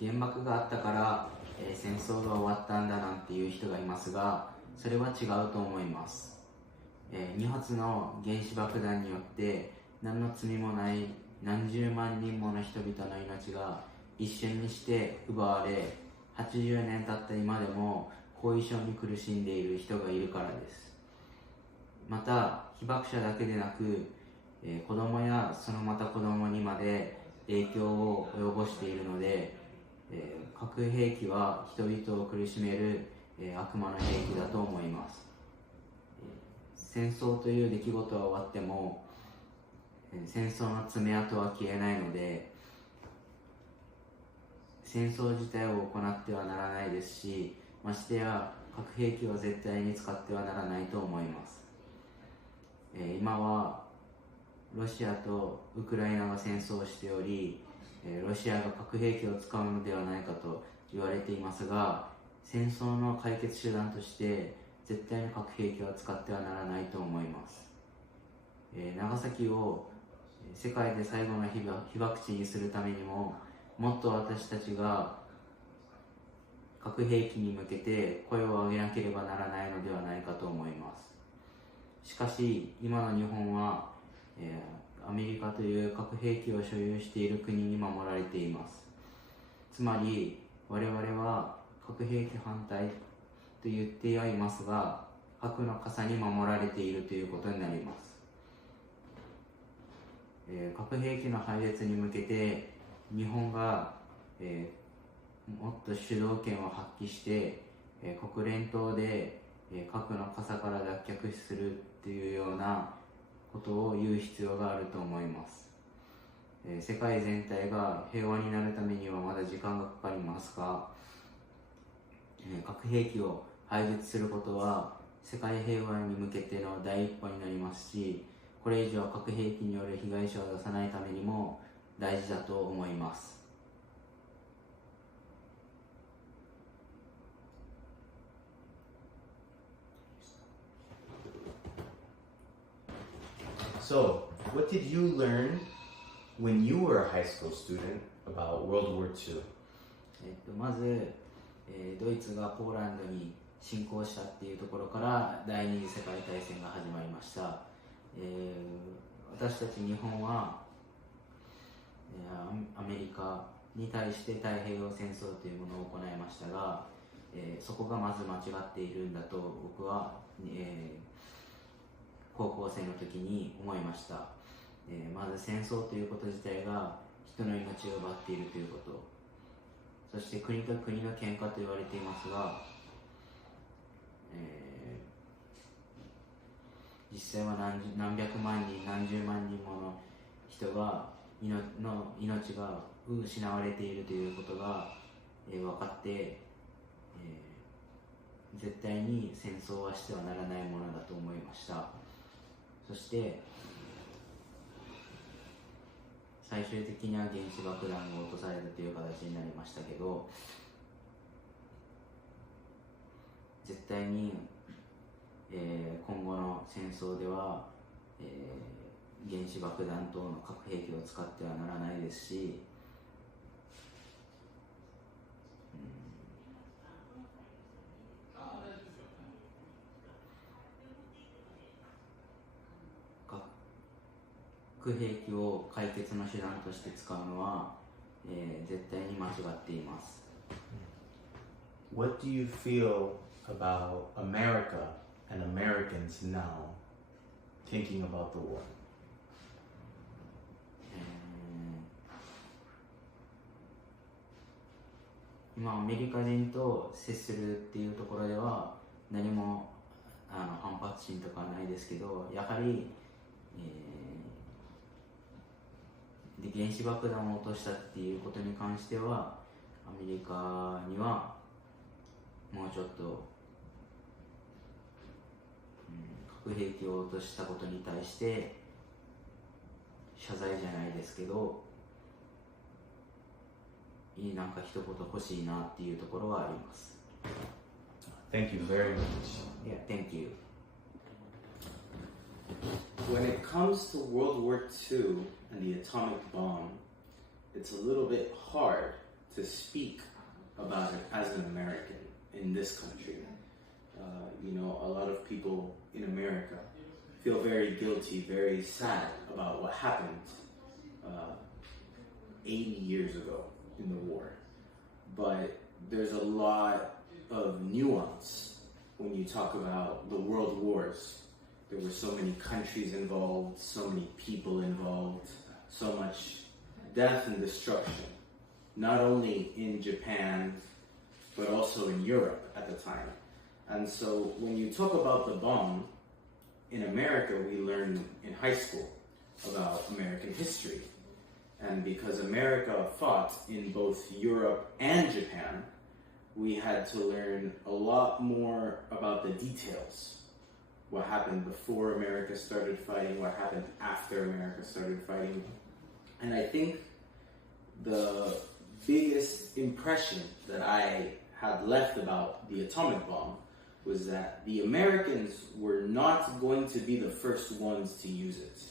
原爆があったから、戦争が終わったんだなんていう人がいますが、それは違うと思います。2発の原子爆弾によって何の罪もない何十万人もの人々の命が一瞬にして奪われ、80年経った今でも後遺症に苦しんでいる人がいるからです。また被爆者だけでなく、子供やそのまた子供にまで影響を及ぼしているので、核兵器は人々を苦しめる、悪魔の兵器だと思います。戦争という出来事は終わっても、戦争の爪痕は消えないので、戦争自体を行ってはならないですし、ましてや核兵器は絶対に使ってはならないと思います。今はロシアとウクライナが戦争をしており、ロシアが核兵器を使うのではないかと言われていますが、戦争の解決手段として絶対に核兵器は使ってはならないと思います。長崎を世界で最後の被爆地にするためにも、もっと私たちが核兵器に向けて声を上げなければならないのではないかと思います。しかし今の日本は、アメリカという核兵器を所有している国に守られています。つまり我々は核兵器反対と言ってはいますが、核の傘に守られているということになります。核兵器の廃絶に向けて日本が、もっと主導権を発揮して、国連等で、核の傘から脱却するというようなことを言う必要があると思います。世界全体が平和になるためにはまだ時間がかかりますが、核兵器を廃絶することは世界平和に向けての第一歩になりますし、これ以上核兵器による被害者を出さないためにも大事だと思います。So, what did you learn when you were a high school student about World War II? まず、ドイツがポーランドに侵攻したっていうところから第二次世界大戦が始まりました。私たち日本は、アメリカに対して太平洋戦争というものを行いましたが、そこがまず間違っているんだと僕は、高校生の時に思いました。まず戦争ということ自体が人の命を奪っているということ、そして国と国の喧嘩と言われていますが、実際は何百万人何十万人もの人がの命が失われているということが、分かって、絶対に戦争はしてはならないものだと思いました。そして最終的には原子爆弾が落とされたという形になりましたけど、絶対に、今後の戦争では、原子爆弾等の核兵器を使ってはならないですし、核兵器を解決の手段として使うのは、絶対に間違っています。What do you feel about America and Americans now thinking about the war? 今アメリカ人と接するっていうところでは何も反発心とかはないですけど、やはり、原子爆弾を落としたっていうことに関してはアメリカにはもうちょっと、核兵器を落としたことに対して謝罪じゃないですけど、なんか一言欲しいなっていうところはあります。Thank you very much. Yeah, thank you. When it comes to World War II and the atomic bomb, it's a little bit hard to speak about it as an American in this country. A lot of people in America feel very guilty, very sad about what happened 80 years ago in the war. But there's a lot of nuance when you talk about the world wars. There were so many countries involved, so many people involved, so much death and destruction, not only in Japan, but also in Europe at the time. And so when you talk about the bomb, in America we learn in high school about American history. And because America fought in both Europe and Japan, we had to learn a lot more about the details. What happened before America started fighting, what happened after America started fighting. And I think the biggest impression that I had left about the atomic bomb was that the Americans were not going to be the first ones to use it.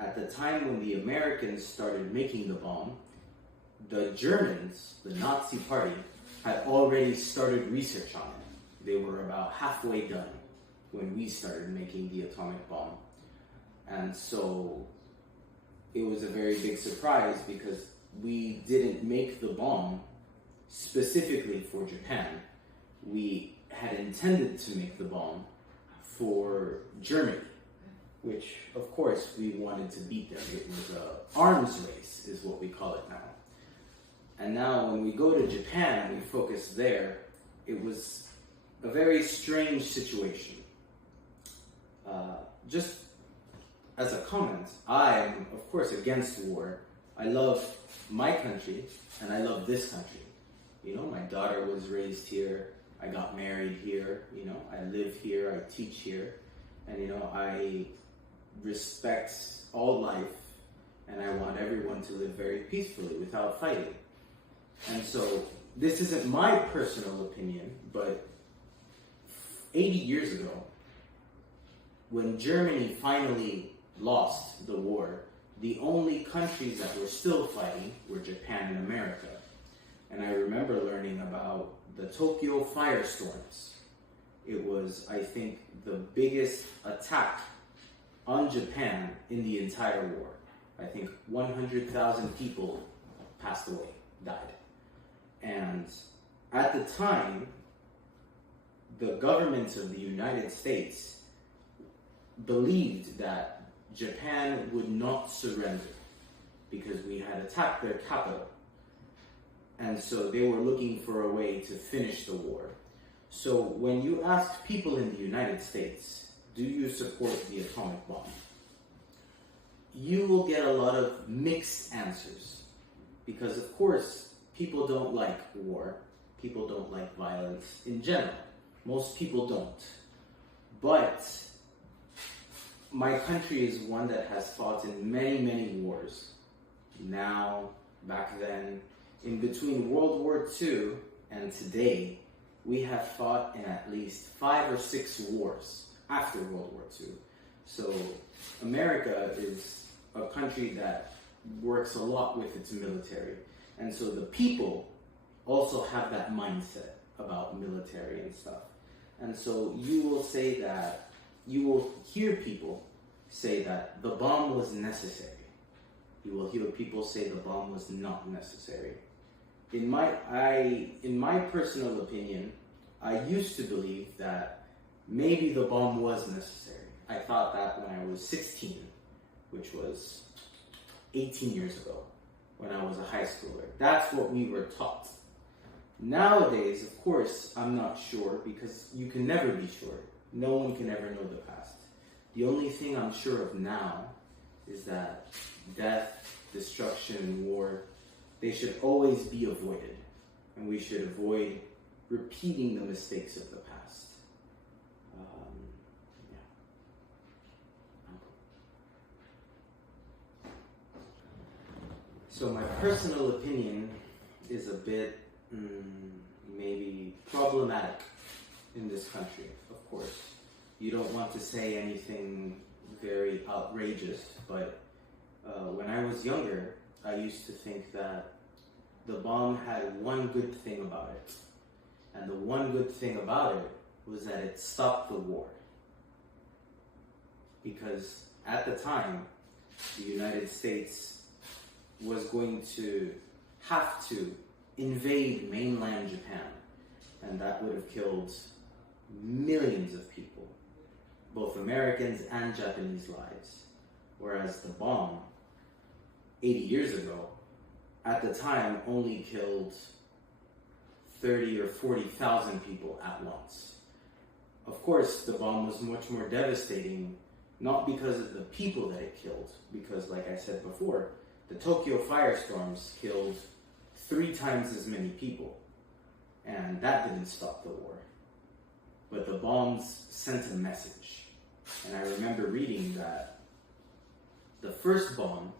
At the time when the Americans started making the bomb, the Germans, the Nazi party, had already started research on it. They were about halfway done when we started making the atomic bomb. And so it was a very big surprise because we didn't make the bomb specifically for Japan. We had intended to make the bomb for Germany, which of course we wanted to beat them. It was an arms race is what we call it now. And now when we go to Japan and we focus there, it was a very strange situation. Just as a comment, I am of course against war. I love my country and I love this country. My daughter was raised here. I got married here. I live here. I teach here. And I respect all life, and I want everyone to live very peacefully without fighting. And so this isn't my personal opinion, but 80 years ago, when Germany finally lost the war, the only countries that were still fighting were Japan and America. And I remember learning about the Tokyo firestorms. It was, I think, the biggest attack on Japan in the entire war. I think 100,000 people passed away, died. And at the time, the government of the United States believed that Japan would not surrender because we had attacked their capital. And so they were looking for a way to finish the war. So when you ask people in the United States, do you support the atomic bomb? You will get a lot of mixed answers. Because of course, people don't like war. People don't like violence in general. Most people don't. But my country is one that has fought in many, many wars. Now, back then, in between World War II and today, we have fought in at least 5 or 6 wars after World War II. So America is a country that works a lot with its military. And so the people also have that mindset about military and stuff. And so you will say that, you will hear people say that the bomb was necessary. You will hear people say the bomb was not necessary. In my personal opinion, I used to believe that maybe the bomb was necessary. I thought that when I was 16, which was 18 years ago, when I was a high schooler. That's what we were taught. Nowadays, of course, I'm not sure because you can never be sure. No one can ever know the past. The only thing I'm sure of now is that death, destruction, and war, they should always be avoided. And we should avoid repeating the mistakes of the past. So my personal opinion is a bit maybe problematic in this country, of course. You don't want to say anything very outrageous, but when I was younger, I used to think that the bomb had one good thing about it. And the one good thing about it was that it stopped the war. Because at the time, the United States was going to have to invade mainland Japan. And that would have killed millions of people, both Americans and Japanese lives. Whereas the bomb, 80 years ago, at the time only killed 30 or 40,000 people at once. Of course, the bomb was much more devastating, not because of the people that it killed, because like I said before, the Tokyo firestorms killed 3 times as many people, and that didn't stop the war. But the bombs sent a message, and I remember reading that the first bomb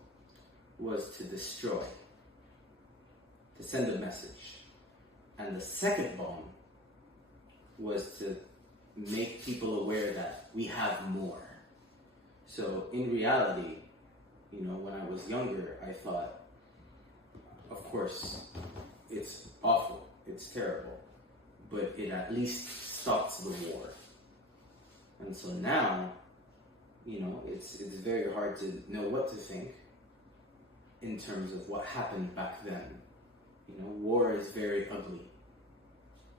was to destroy, to send a message. And the second bomb was to make people aware that we have more. So in reality, you know, when I was younger, I thought, of course, it's awful, it's terrible, but it at least stops the war. And so now, you know, it's very hard to know what to think in terms of what happened back then. You know, war is very ugly.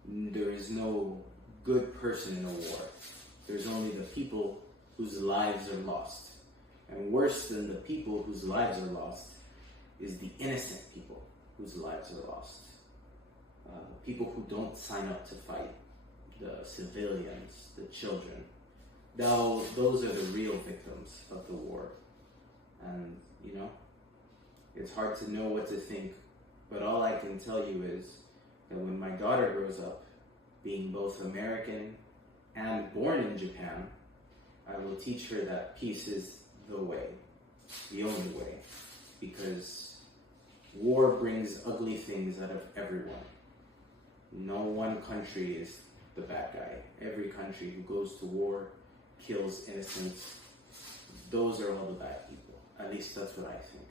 There is no good person in a war. There's only the people whose lives are lost. And worse than the people whose lives are lost is the innocent people whose lives are lost. People who don't sign up to fight, the civilians, the children. Now, those are the real victims of the war. And, you know, it's hard to know what to think, but all I can tell you is that when my daughter grows up, being both American and born in Japan, I will teach her that peace is the way, the only way, because war brings ugly things out of everyone. No one country is the bad guy. Every country who goes to war kills innocents. Those are all the bad people. At least that's what I think.